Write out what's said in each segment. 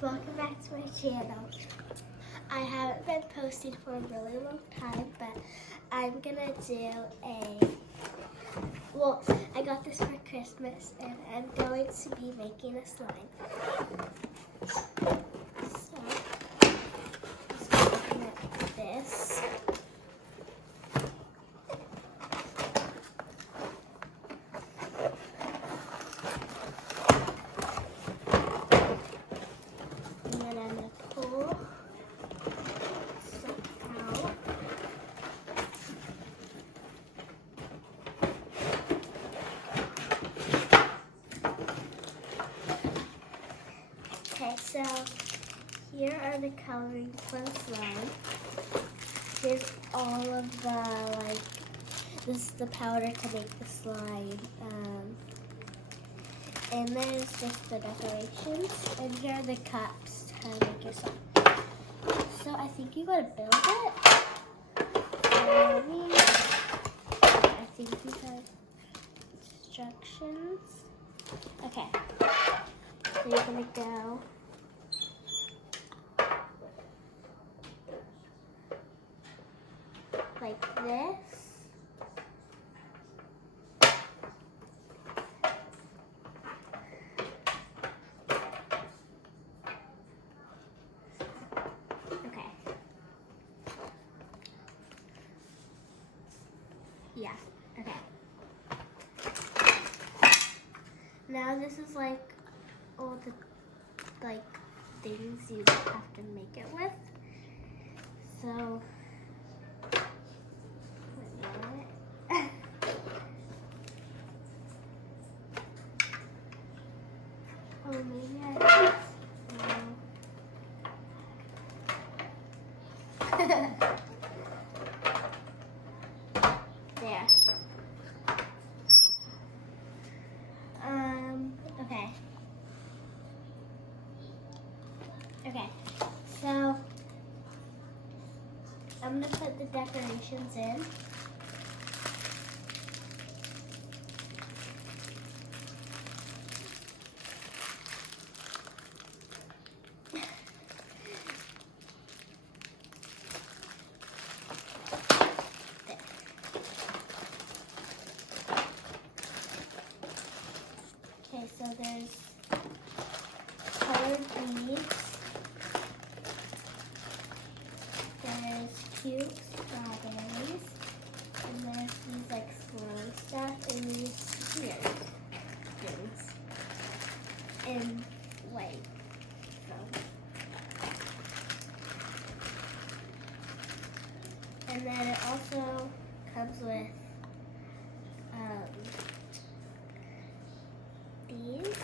welcome back to my channel. I haven't been posting for a really long time, but I'm gonna do I got this for Christmas and I'm going to be making a slime. So, just looking at this. Okay, so here are the coloring for the slime. Here's all of the, this is the powder to make the slime. And there's just the decorations. And here are the cups to make your slime. So I think you gotta build it. I think these are instructions. Okay. So you're gonna go like this. Okay. Yeah, okay. Now this is like all the things you have to make it with. So oh, maybe I there. Okay. Okay, so I'm gonna put the decorations in. Okay, so there's colored beads. There's cute strawberries. And there's these slime stuff and these weird things. And white foam. And then it also comes with these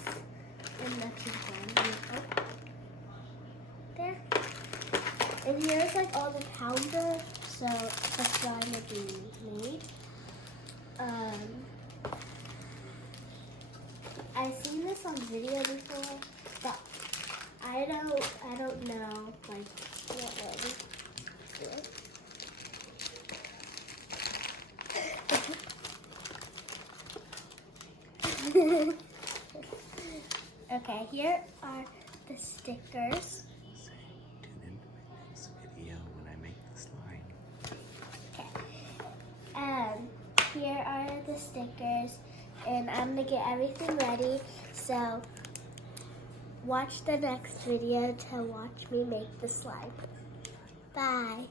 and nothing fun. There. And here's all the powder, so the slime will be made. I've seen this on video before, but I don't know what way to do it. Okay, here are the stickers. Tune in to my next video when I make the slime. Okay. Here are the stickers, and I'm gonna get everything ready. So watch the next video to watch me make the slime. Bye.